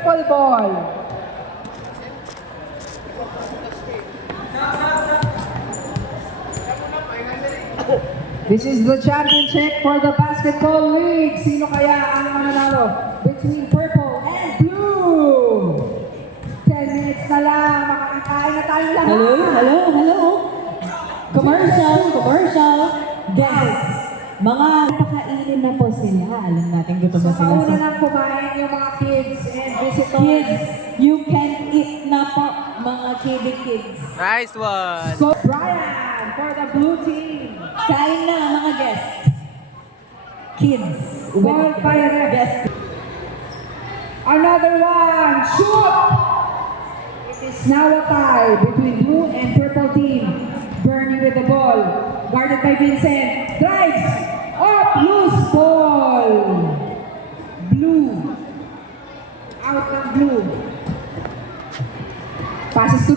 purple ball. This is the championship for the basketball league. Sino kaya ang mananalo between purple and blue? 10 minutes na lang. Makakakain na tayo lahat. Hello. Commercial. Guests. Mga pakainin na po sila. Alam natin gutom na So, sila. mauna lang kumain yung mga kids and visitors. Kids, you can eat na po, mga kids. Nice one! So, Brian for the blue team. Kain na, mga guests. Kids. Ball by ref. Guests. Another one. Shoot! It is now a tie between blue and purple team. Bernie with the ball. Guarded by Vincent. Drives. Up. Loose ball. Blue. Out ng blue. Passes to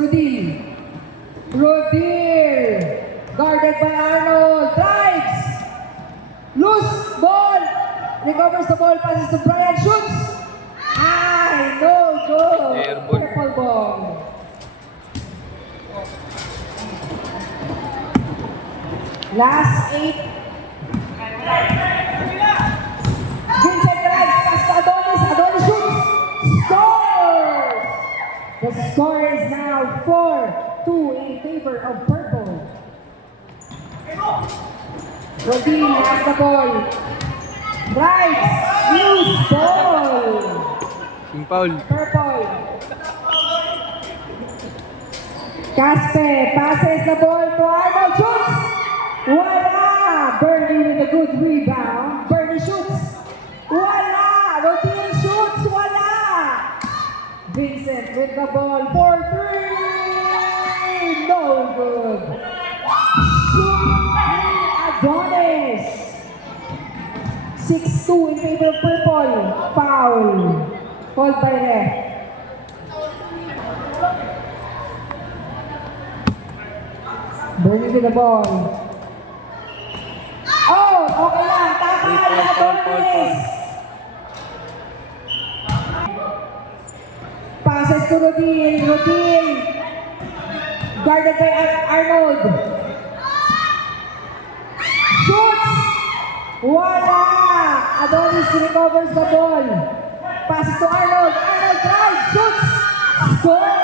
Rodil. Guarded by Arnold. Drives. Loose ball. Recovers the ball. Passes to Brian. Shoots. Ay, no good. Airball. Purple ball. Last 8. Vincent drives. Pass to Adonis. Adonis shoots. Scores. The score is now 4-2 in favor of purple. Rodin has the ball. Drives. Loose ball. Yung foul. Purple. Caspe passes the ball to Arnold. Shoots. Wala. Bernie with a good rebound. Bernie shoots. Wala. Rodin shoots. Wala. Vincent with the ball for 3. No good. Adonis. 6-2 in favor of purple. Foul. Called by ref. Bernie with the ball. Oh, okay lang. Tama na Adonis. Passes to Rodin. Guarded by Arnold. Shoots. Wala. Adonis recovers the ball. Passes to Arnold. Arnold drives. Shoots. Score.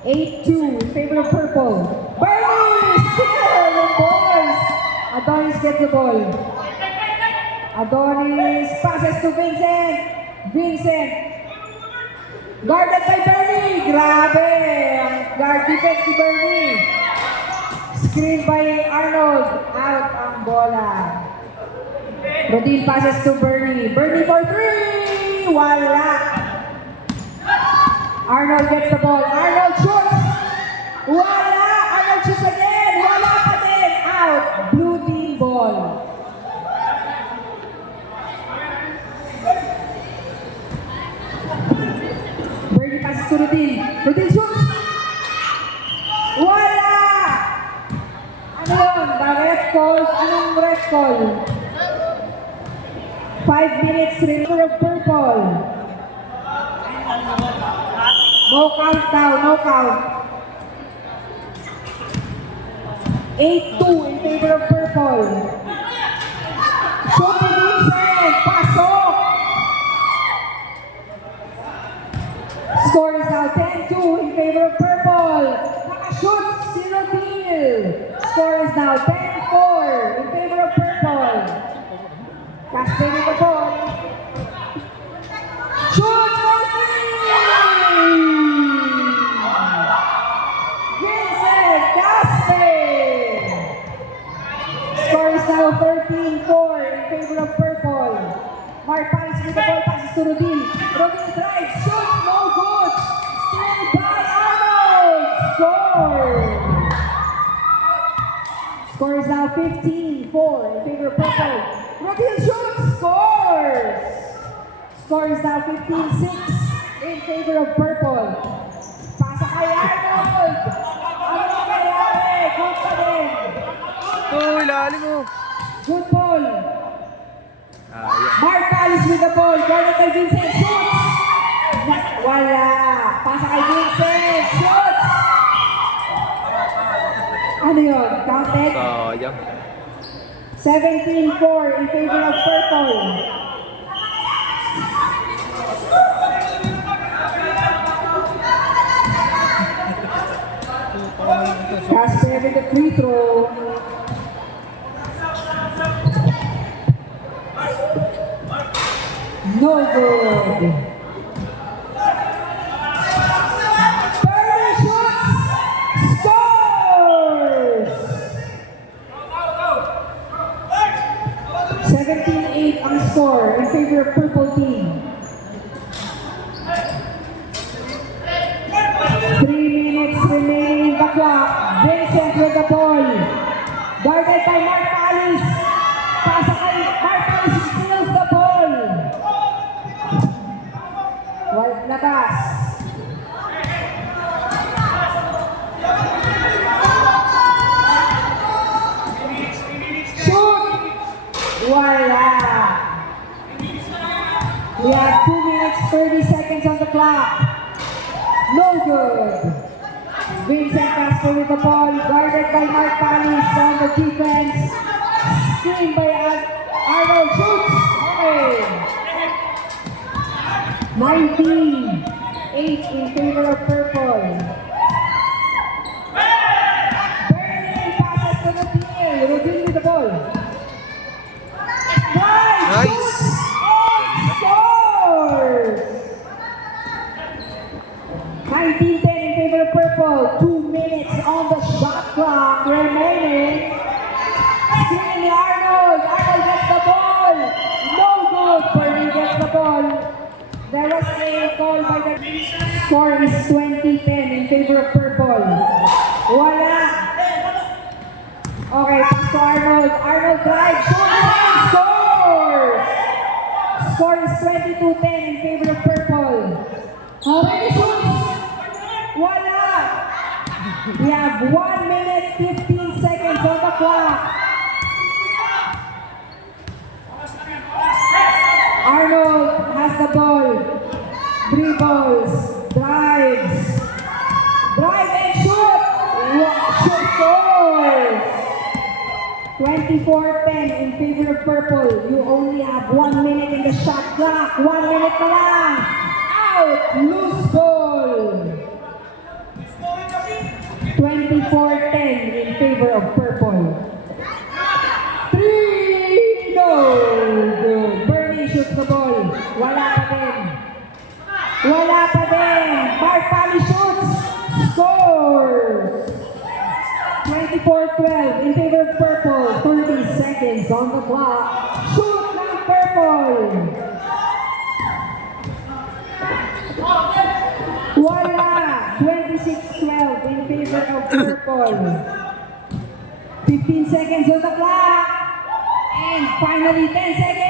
8-2 in favor of purple. Bernie! Still yung boys. Adonis gets the ball. Adonis passes to Vincent. Guarded by Bernie. Grabe. Ang guard defense si Bernie. Screen by Arnold. Out ang bola. Rodin passes to Bernie. Bernie for 3. Wala. Arnold gets the ball. Arnold shoots. Wala. Arnold shoots again. Wala pa din. Out. Blue team ball. Bernie passes to Rodin. Rodin shoots. Wala. Ano yun? The red call. Anong red call? 5 minutes remaining of purple. No count daw, no count. 8-2 in favor of purple. Shoot to Vincent. Pasok. Score is now 10-2 in favor of purple. Nakashoot si Rodil. Score is now 10-4 in favor of purple. Caspe with the ball. Shoot for 3! Vincent Caspe! Score is now 13-4 in favor of purple. Mark Paris with the ball, passes to Rodin. Rodin drives, shoots, no good. Steal by Arnold. Score! Score is now 15-4 in favor of purple. Rodin shoots, scores! Score is now 15-6 in favor of purple. Pasa kay Arnold! Ano nangyayari? Good pa din. Ito, ilalim mo. Good ball. Yeah. Mark Palis with the ball. Guarded by Vincent. Shoots! Wala. Pasa kay Vincent. Shoots! Ano yun? Counted? Sayang. 17-4 in favor of Purple. Casper with the free throw. No good. Perry shoots. Scores! 17-8 ang score in favor of Purple team. 3 minutes remaining in the clock. Vincent with the ball. Guarded by Mark Palis. Pasa kay Mark Palis, steals the ball. Wild labas. Shoot! Wala. We have 2 minutes 30 seconds on the clock. No good. Vincent Casper with the ball, guarded by Mark Palis on the defense. Screen by Arnold. Shoots! Okay. 19-8 in favor of Purple. Bernie passes to Rodin. Rodin with the ball. Nice. Shoots and scores! 19-10 in favor of Purple. 2 minutes on the shot clock remaining. Screen Arnold. Arnold gets the ball. No good. Bernie gets the ball. There was a call by the score is 20-10 in favor of Purple. Wala. Okay, pass to Arnold. Arnold drives, shoots, and scores! Score is 22-10 in favor of Purple. Bernie shoots. Wala. We have 1 minute 15 seconds on the clock. Arnold has the ball. Dribbles. Drives. Drive and shoot. Shoot scores. 24-10 in favor of Purple. You only have 1 minute in the shot clock. 1 minute na lang. Out. Loose ball. 24-10 in favor of Purple. 3, no good. Bernie shoots the ball. Wala pa din. Wala pa din. Mark Palis shoots. Scores. 24-12 in favor of Purple. 30 seconds on the clock. Shoot ng Purple. Wala. 26-12 in favor of Purple. 15 seconds on the clock. And finally, 10 seconds.